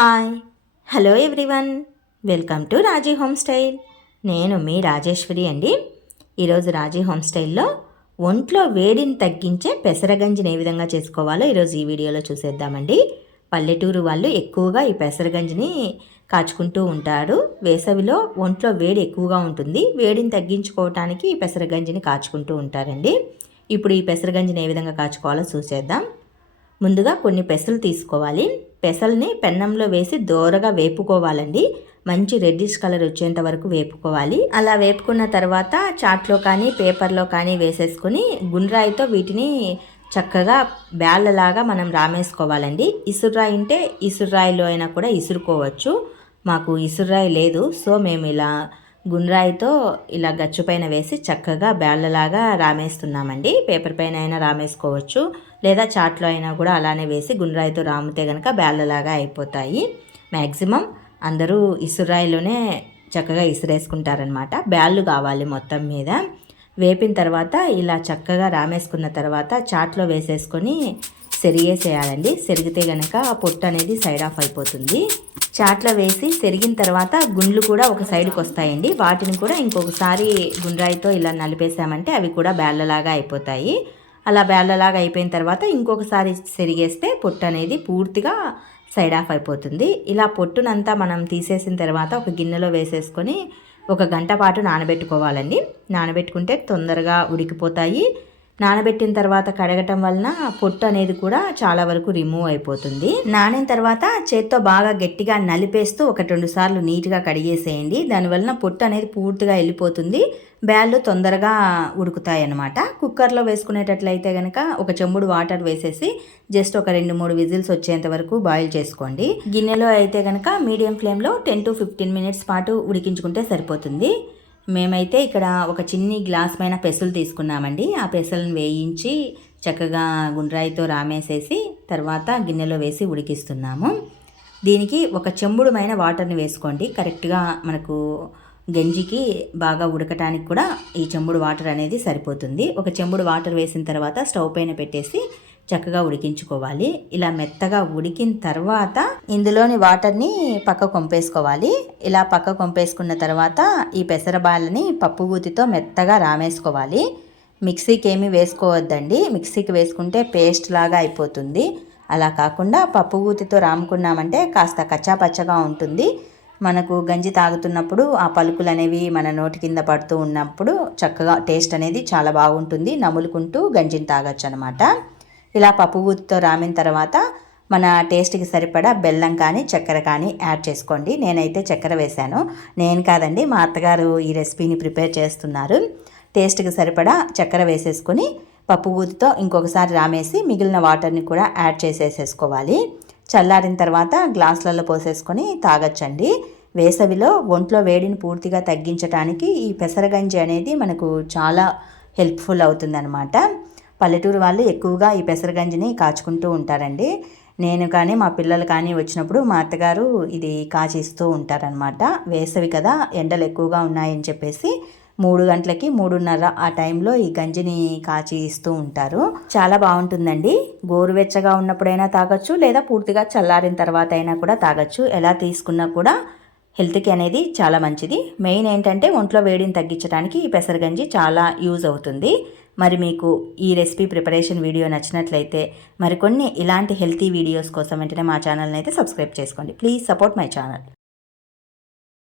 Hi. Hello everyone. Welcome to Raji home style. నేను మీ రాజేశ్వరి అండి. ఈరోజు రాజీ హోమ్ స్టైల్లో ఒంట్లో వేడిని తగ్గించే పెసరగంజిని ఏ విధంగా చేసుకోవాలో ఈరోజు ఈ వీడియోలో చూసేద్దామండి. పల్లెటూరు వాళ్ళు ఎక్కువగా ఈ పెసరగంజిని కాచుకుంటూ ఉంటారు. వేసవిలో ఒంట్లో వేడి ఎక్కువగా ఉంటుంది. వేడిని తగ్గించుకోవటానికి ఈ పెసరగంజిని కాచుకుంటూ ఉంటారండి. ఇప్పుడు ఈ పెసరగంజిని ఏ విధంగా కాచుకోవాలో చూసేద్దాం. ముందుగా కొన్ని పెసలు తీసుకోవాలి. పెసల్ని పెన్నంలో వేసి దోరగా వేపుకోవాలండి. మంచి రెడ్డిష్ కలర్ వచ్చేంత వరకు వేపుకోవాలి. అలా వేపుకున్న తర్వాత చాట్లో కానీ పేపర్లో కానీ వేసేసుకొని గుండ్రాయితో వీటిని చక్కగా బ్యాళ్ళలాగా మనం రామేసుకోవాలండి. ఇసుర్రాయి ఉంటే ఇసుర్రాయిలో అయినా కూడా ఇసురుకోవచ్చు. మాకు ఇసురాయి లేదు సో మేము ఇలా గుండ్రాయితో ఇలా గచ్చు పైన వేసి చక్కగా బ్యాళ్ళలాగా రామేస్తున్నామండి. పేపర్ పైన అయినా రామేసుకోవచ్చు. లేదా చాట్లో అయినా కూడా అలానే వేసి గుండ్రాయితో రామితే కనుక బ్యాళ్ళలాగా అయిపోతాయి. మ్యాక్సిమం అందరూ ఇసురాయిలోనే చక్కగా ఇసురేసుకుంటారనమాట బ్యాళ్ళు కావాలి మొత్తం మీద. వేపిన తర్వాత ఇలా చక్కగా రామేసుకున్న తర్వాత చాట్లో వేసేసుకొని సెరిగేసేయాలండి సెరిగితే కనుక పొట్టు అనేది సైడ్ ఆఫ్ అయిపోతుంది. చాట్లో వేసి సెరిగిన తర్వాత గుండ్లు కూడా ఒక సైడ్కి వస్తాయండి. వాటిని కూడా ఇంకొకసారి గుండ్రాయితో ఇలా నలిపేసామంటే అవి కూడా బ్యాళ్ళలాగా అయిపోతాయి. అలా బేళ్ళలాగా అయిపోయిన తర్వాత ఇంకొకసారి సెరిగేస్తే పొట్టు అనేది పూర్తిగా సైడ్ ఆఫ్ అయిపోతుంది. ఇలా పొట్టునంతా మనం తీసేసిన తర్వాత ఒక గిన్నెలో వేసేసుకొని ఒక గంట పాటు నానబెట్టుకోవాలండి. నానబెట్టుకుంటే తొందరగా ఉడికిపోతాయి. నానబెట్టిన తర్వాత కడగటం వలన పొట్టు అనేది కూడా చాలా వరకు రిమూవ్ అయిపోతుంది. నానిన తర్వాత చేత్తో బాగా గట్టిగా నలిపేస్తూ ఒక రెండు సార్లు నీట్గా కడిగేసేయండి. దానివలన పొట్టు అనేది పూర్తిగా వెళ్ళిపోతుంది. బ్యాళ్ళు తొందరగా ఉడుకుతాయి అన్నమాట కుక్కర్లో వేసుకునేటట్లయితే కనుక ఒక చెంబుడు వాటర్ వేసేసి జస్ట్ ఒక రెండు మూడు విజిల్స్ వచ్చేంత వరకు బాయిల్ చేసుకోండి. గిన్నెలో అయితే కనుక మీడియం ఫ్లేమ్లో టెన్ టు ఫిఫ్టీన్ మినిట్స్ పాటు ఉడికించుకుంటే సరిపోతుంది. మేమైతే ఇక్కడ ఒక చిన్ని గ్లాస్ పైన పెసలు తీసుకున్నామండి. ఆ పెసలను వేయించి చక్కగా గుండ్రాయితో రామేసేసి తర్వాత గిన్నెలో వేసి ఉడికిస్తున్నాము. దీనికి ఒక చెంబుడుమైన వాటర్ని వేసుకోండి. కరెక్ట్గా మనకు గంజికి బాగా ఉడకటానికి కూడా ఈ చెంబుడు వాటర్ అనేది సరిపోతుంది. ఒక చెంబుడు వాటర్ వేసిన తర్వాత స్టవ్ పైన పెట్టేసి చక్కగా ఉడికించుకోవాలి. ఇలా మెత్తగా ఉడికిన తర్వాత ఇందులోని వాటర్ని పక్క కొంపేసుకోవాలి. ఇలా పక్క కొంపేసుకున్న తర్వాత ఈ పెసరబాళ్ళని పప్పు గూతితో మెత్తగా రామేసుకోవాలి. మిక్సీకి ఏమీ వేసుకోవద్దండి. మిక్సీకి వేసుకుంటే పేస్ట్ లాగా అయిపోతుంది. అలా కాకుండా పప్పు గూతితో రాముకున్నామంటే కాస్త కచ్చాపచ్చగా ఉంటుంది. మనకు గంజి తాగుతున్నప్పుడు ఆ పలుకులు అనేవి మన నోటి కింద పడుతూ ఉన్నప్పుడు చక్కగా టేస్ట్ అనేది చాలా బాగుంటుంది. నములుకుంటూ గంజిని తాగొచ్చు అనమాట ఇలా పప్పు గుత్తితో రామిన తర్వాత మన టేస్ట్కి సరిపడా బెల్లం కానీ చక్కెర కానీ యాడ్ చేసుకోండి. నేనైతే చక్కెర వేశాను. నేను కాదండి మా అత్తగారు ఈ రెసిపీని ప్రిపేర్ చేస్తున్నారు. టేస్ట్కి సరిపడా చక్కెర వేసేసుకుని పప్పు గూతితో ఇంకొకసారి రామేసి మిగిలిన వాటర్ని కూడా యాడ్ చేసేసేసుకోవాలి. చల్లారిన తర్వాత గ్లాసులలో పోసేసుకొని తాగొచ్చండి. వేసవిలో ఒంట్లో వేడిని పూర్తిగా తగ్గించడానికి ఈ పెసరగంజి అనేది మనకు చాలా హెల్ప్ఫుల్ అవుతుందన్నమాట. పల్లెటూరు వాళ్ళు ఎక్కువగా ఈ పెసరగంజిని కాచుకుంటూ ఉంటారండి. నేను కానీ మా పిల్లలు కానీ వచ్చినప్పుడు మా అత్తగారు ఇది కాచిస్తూ ఉంటారనమాట వేసవి కదా ఎండలు ఎక్కువగా ఉన్నాయని చెప్పేసి మూడు గంటలకి మూడున్నర ఆ టైంలో ఈ గంజిని కాచి ఇస్తూ ఉంటారు. చాలా బాగుంటుందండి. గోరువెచ్చగా ఉన్నప్పుడైనా తాగొచ్చు లేదా పూర్తిగా చల్లారిన తర్వాత అయినా కూడా తాగొచ్చు. ఎలా తీసుకున్నా కూడా హెల్త్కి అనేది చాలా మంచిది. మెయిన్ ఏంటంటే ఒంట్లో వేడిని తగ్గించడానికి ఈ పెసరగంజి చాలా యూజ్ అవుతుంది. మరి మీకు ఈ రెసిపీ ప్రిపరేషన్ వీడియో నచ్చినట్లయితే మరికొన్ని ఇలాంటి హెల్తీ వీడియోస్ కోసం వెంటనే మా ఛానల్ని అయితే సబ్స్క్రైబ్ చేసుకోండి. Please support my channel